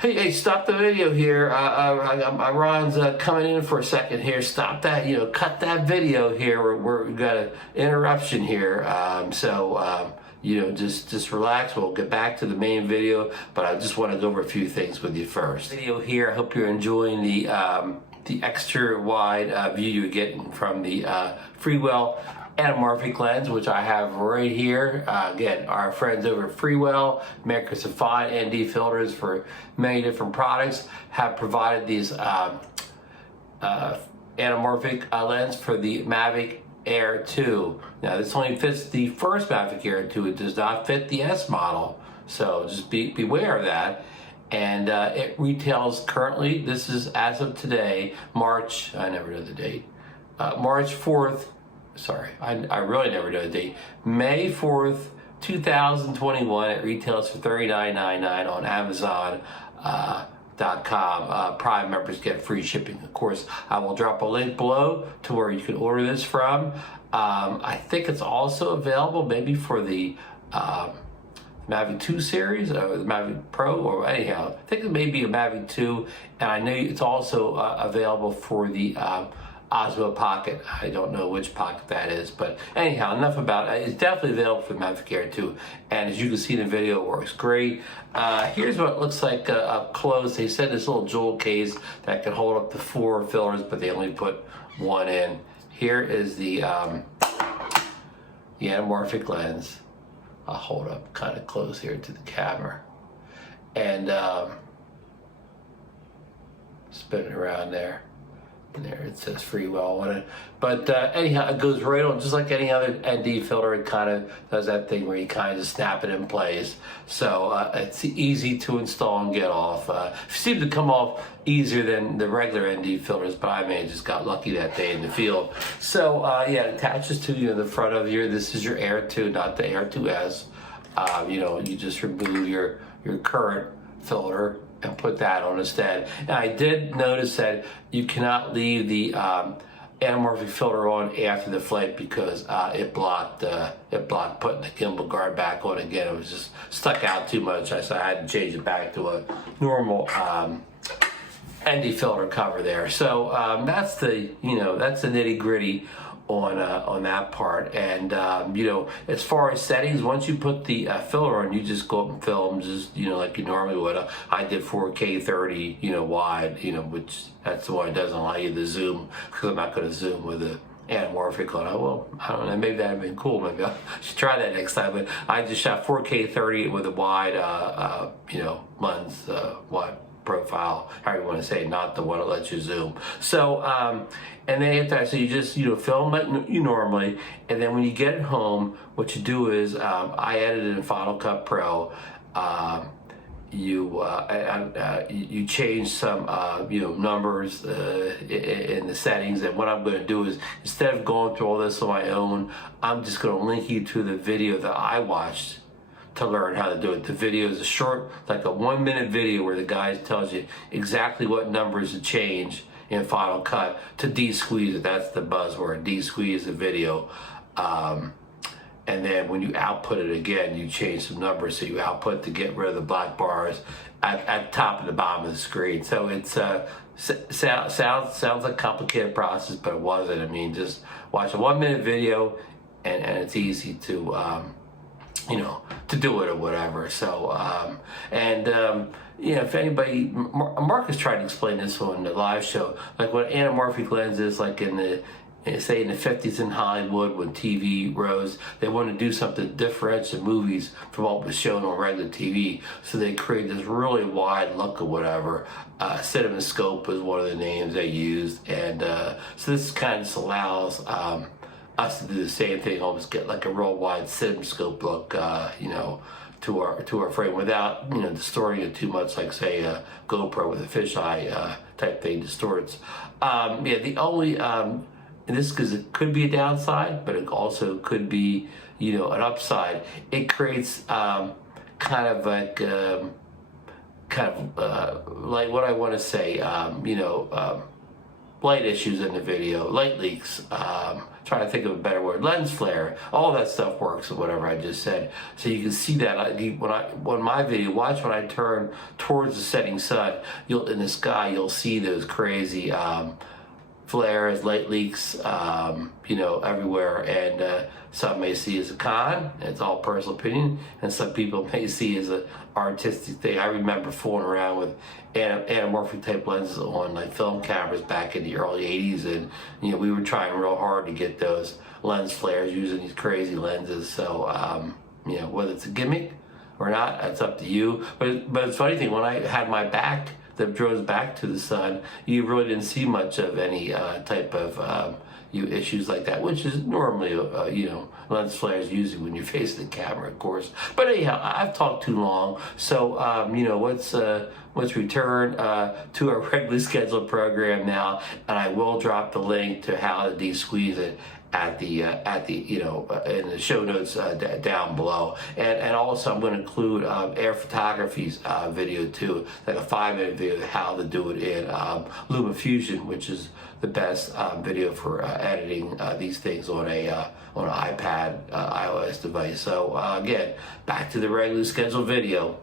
Hey, stop the video here. Ron's coming in for a second here. Stop that, cut that video here. We've got an interruption here. Just relax. We'll get back to the main video, but I just want to go over a few things with you first. Video here, I hope you're enjoying the extra wide view you're getting from the Freewell Anamorphic lens, which I have right here. Again, our friends over at Freewell, makers of fine ND filters for many different products, have provided these anamorphic lens for the Mavic Air 2. Now, this only fits the first Mavic Air 2. It does not fit the S model, so just beware of that. And it retails currently, this is as of today, March, I never know the date, March 4th, sorry, I really never know the date, May 4th, 2021. It retails for $39.99 on Amazon.com. Prime members get free shipping. Of course, I will drop a link below to where you can order this from. I think it's also available maybe for the Mavic 2 series, or the Mavic Pro, or anyhow, I think it may be a Mavic 2, and I know it's also available for the Osmo Pocket. I don't know which pocket that is, but anyhow, enough about it. It's definitely available for the Mavic Air 2, and as you can see in the video, it works great. Here's what it looks like up close. They said this little jewel case that can hold up to 4 fillers, but they only put 1 in. Here is the anamorphic lens. I'll hold up kind of close here to the camera, and spin it around there. And there it says Freewell on it. But anyhow, it goes right on, just like any other ND filter. It kind of does that thing where you kind of just snap it in place. So it's easy to install and get off. It seemed to come off easier than the regular ND filters, but I may have just got lucky that day in the field. So yeah, it attaches to the front of your, this is your Air 2, not the Air 2S. You just remove your current filter and put that on instead. And I did notice that you cannot leave the anamorphic filter on after the flight because it blocked putting the gimbal guard back on again. It was just stuck out too much. So I had to change it back to a normal ND filter cover there. So that's the that's the nitty gritty on that part. And as far as settings, once you put the filler on, you just go up and film just like you normally would. I did 4K 30 wide, which that's the one that doesn't allow you to zoom, because I'm not going to zoom with the anamorphic on it. Well, I don't know, maybe that'd been cool. Maybe I should try that next time. But I just shot 4K 30 with a wide lens, wide profile, however you want to say it, not the one that lets you zoom. So and then after that, so you just film like you normally, and then when you get it home, what you do is I edited in Final Cut Pro. You change some numbers in the settings, and what I'm going to do is, instead of going through all this on my own, I'm just going to link you to the video that I watched to learn how to do it. The video is a short, like a 1-minute video where the guy tells you exactly what numbers to change in Final Cut to de-squeeze it. That's the buzzword, de-squeeze the video. And then when you output it again, you change some numbers. So you output to get rid of the black bars at the top and the bottom of the screen. So it's sounds like a complicated process, but it wasn't. I mean, just watch a 1-minute video, and it's easy to to do it or whatever. So if anybody, Marcus tried to explain this on the live show, like what anamorphic lens is like in the say in the 50s in Hollywood when TV rose, they wanted to do something to differentiate movies from what was shown on regular TV. So they created this really wide look or whatever. Cinescope was one of the names they used. And so this kind of just allows us to do the same thing, almost get like a real wide Cinescope look, to our frame without distorting it too much, like say a GoPro with a fisheye type thing distorts. The only and this because it could be a downside, but it also could be an upside. It creates kind of like like what I want to say, light issues in the video, light leaks, trying to think of a better word, lens flare, all that stuff works, or whatever I just said. So you can see that when my video, watch when I turn towards the setting sun, in the sky, you'll see those crazy flares, light leaks, everywhere, and some may see as a con. It's all personal opinion, and some people may see as an artistic thing. I remember fooling around with anamorphic type lenses on like film cameras back in the early 80s, and we were trying real hard to get those lens flares using these crazy lenses. So whether it's a gimmick or not, that's up to you. But it's a funny thing, when I had my back that draws back to the sun, you really didn't see much of any type of issues like that, which is normally lens flares usually when you're facing the camera, of course. But anyhow, I've talked too long, so let's return to our regularly scheduled program now, and I will drop the link to how to de-squeeze it at the in the show notes down below, and also I'm going to include Air Photography's video too, like a 5-minute video of how to do it in LumaFusion, which is the best video for editing these things on an iPad iOS device. So again, back to the regularly scheduled video.